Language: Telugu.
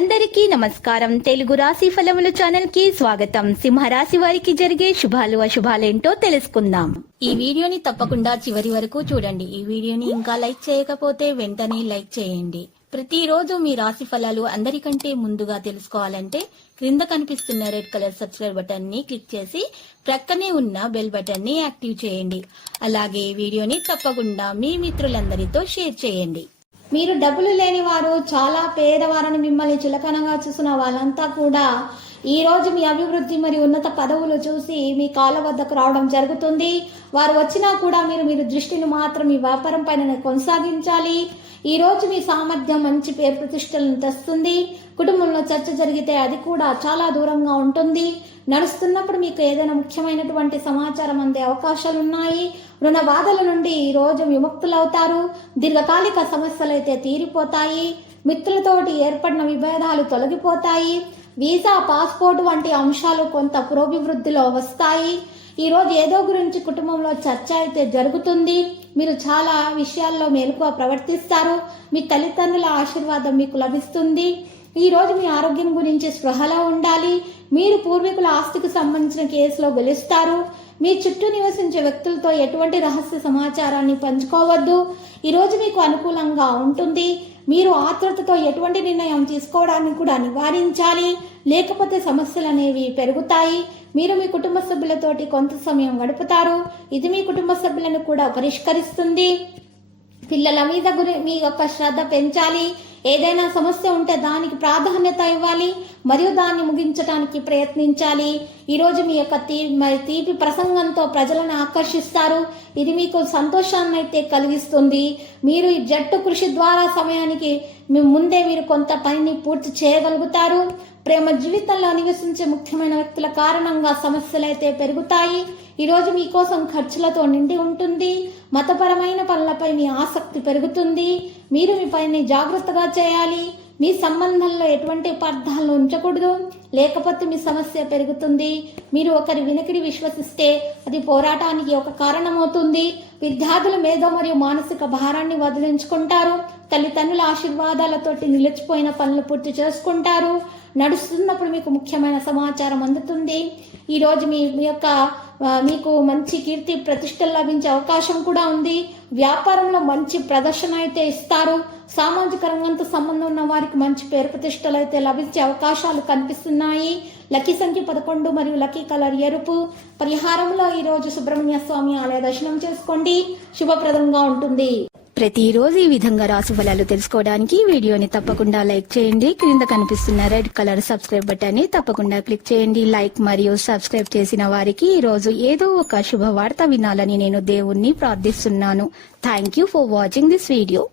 అందరికీ నమస్కారం. తెలుగు రాశి ఫలముల ఛానల్ కి స్వాగతం. సింహరాశి వారికి జరిగే శుభాలు అశుభాలేంటో తెలుసుకుందాం. ఈ వీడియోని తప్పకుండా చివరి వరకు చూడండి. ఈ వీడియోని ఇంకా లైక్ చేయకపోతే వెంటనే లైక్ చేయండి. ప్రతిరోజు మీ రాశి ఫలాలు అందరికంటే ముందుగా తెలుసుకోవాలంటే క్రింద కనిపిస్తున్న రెడ్ కలర్ సబ్స్క్రైబ్ బటన్ ని క్లిక్ చేసి ప్రక్కనే ఉన్న బెల్ బటన్ ని యాక్టివ్ చేయండి. అలాగే ఈ వీడియోని తప్పకుండా మీ మిత్రులందరితో షేర్ చేయండి. మీరు డబ్బులు లేని వారు, చాలా పేదవారని మిమ్మల్ని చులకనగా చూసిన వాళ్ళంతా కూడా ఈ రోజు మీ అభివృద్ధి మరియు ఉన్నత పదవులు చూసి మీ కాళ్ళ వద్దకు రావడం జరుగుతుంది. వారు వచ్చినా కూడా మీరు దృష్టిని మాత్రం మీ వ్యాపారం పైన కొనసాగించాలి. ఈ రోజు మీ సామర్థ్యం మంచి పేరు ప్రతిష్టలను తెస్తుంది. కుటుంబంలో చర్చ జరిగితే అది కూడా చాలా దూరంగా ఉంటుంది. నడుస్తున్నప్పుడు మీకు ఏదైనా ముఖ్యమైనటువంటి సమాచారం అందే అవకాశాలున్నాయి. రుణ బాధల నుండి ఈ రోజు విముక్తులవుతారు. దీర్ఘకాలిక సమస్యలు అయితే తీరిపోతాయి. మిత్రులతోటి ఏర్పడిన విభేదాలు తొలగిపోతాయి. వీసా, పాస్పోర్ట్ వంటి అంశాలు కొంత పురోభివృద్ధిలో వస్తాయి. ఈ రోజు ఏదో గురించి కుటుంబంలో చర్చ అయితే జరుగుతుంది. మీరు చాలా విషయాల్లో మెలకువ ప్రవర్తిస్తారు. మీ తల్లిదండ్రుల ఆశీర్వాదం మీకు లభిస్తుంది. ఈ రోజు మీ ఆరోగ్యం గురించి స్పృహలో ఉండాలి. మీరు పూర్వీకుల ఆస్తికి సంబంధించిన కేసులో గెలుస్తారు. మీ చుట్టూ నివసించే వ్యక్తులతో ఎటువంటి రహస్య సమాచారాన్ని పంచుకోవద్దు. ఈ రోజు మీకు అనుకూలంగా ఉంటుంది. మీరు ఆతృతతో ఎటువంటి నిర్ణయం తీసుకోవడాన్ని కూడా నివారించాలి. లేకపోతే సమస్యలు అనేవి పెరుగుతాయి. మీరు మీ కుటుంబ సభ్యులతోటి కొంత సమయం గడుపుతారు. ఇది మీ కుటుంబ సభ్యులను కూడా పరిష్కరిస్తుంది. పిల్లల మీద మీ యొక్క శ్రద్ధ పెంచాలి. ఏదైనా సమస్య ఉంటే దానికి ప్రాధాన్యత ఇవ్వాలి మరియు దాన్ని ముగించడానికి ప్రయత్నించాలి. ఈరోజు మీ యొక్క తీపి ప్రసంగంతో ప్రజలను ఆకర్షిస్తారు. ఇది మీకు సంతోషాన్ని అయితే కలిగిస్తుంది. మీరు ఈ జట్టు కృషి ద్వారా సమయానికి ముందే మీరు కొంత పనిని పూర్తి చేయగలుగుతారు. ప్రేమ జీవితంలో నివసించే ముఖ్యమైన వ్యక్తుల కారణంగా సమస్యలు అయితే పెరుగుతాయి. ఈరోజు మీకోసం ఖర్చులతో నిండి ఉంటుంది. మతపరమైన పనులపై మీ ఆసక్తి పెరుగుతుంది. మీరు మీ పనిని జాగ్రత్తగా చేయాలి. మీ సంబంధంలో ఎటువంటి అపార్థాలను ఉంచకూడదు, లేకపోతే మీ సమస్య పెరుగుతుంది. మీరు ఒకరి వినికిడి విశ్వసిస్తే అది పోరాటానికి ఒక కారణమవుతుంది. విద్యార్థుల మేధో మరియు మానసిక భారాన్ని వదిలించుకుంటారు. తల్లిదండ్రుల ఆశీర్వాదాలతోటి నిలిచిపోయిన పనులు పూర్తి చేసుకుంటారు. నడుస్తున్నప్పుడు మీకు ముఖ్యమైన సమాచారం అందుతుంది. ఈరోజు మీకు మంచి కీర్తి ప్రతిష్టలు లభించే అవకాశం కూడా ఉంది. వ్యాపారంలో మంచి ప్రదర్శన అయితే ఇస్తారు. సామాజిక రంగంతో సంబంధం ఉన్న వారికి మంచి పేరు ప్రతిష్టలు అయితే లభించే అవకాశాలు కనిపిస్తున్నాయి. లక్కీ సంఖ్య 11 మరియు లక్కీ కలర్ ఎరుపు. పరిహారంలో ఈ రోజు సుబ్రహ్మణ్య స్వామి ఆలయ దర్శనం చేసుకోండి. శుభప్రదంగా ఉంటుంది. ప్రతిరోజు ఈ విధంగా రాశి ఫలాలు తెలుసుకోవడానికి వీడియోని తప్పకుండా లైక్ చేయండి. క్రింద కనిపిస్తున్న రెడ్ కలర్ సబ్స్క్రైబ్ బటన్ ని తప్పకుండా క్లిక్ చేయండి. లైక్ మరియు సబ్స్క్రైబ్ చేసిన వారికి ఈ రోజు ఏదో ఒక శుభవార్త వినాలని నేను దేవుణ్ణి ప్రార్థిస్తున్నాను. Thank you for watching this video.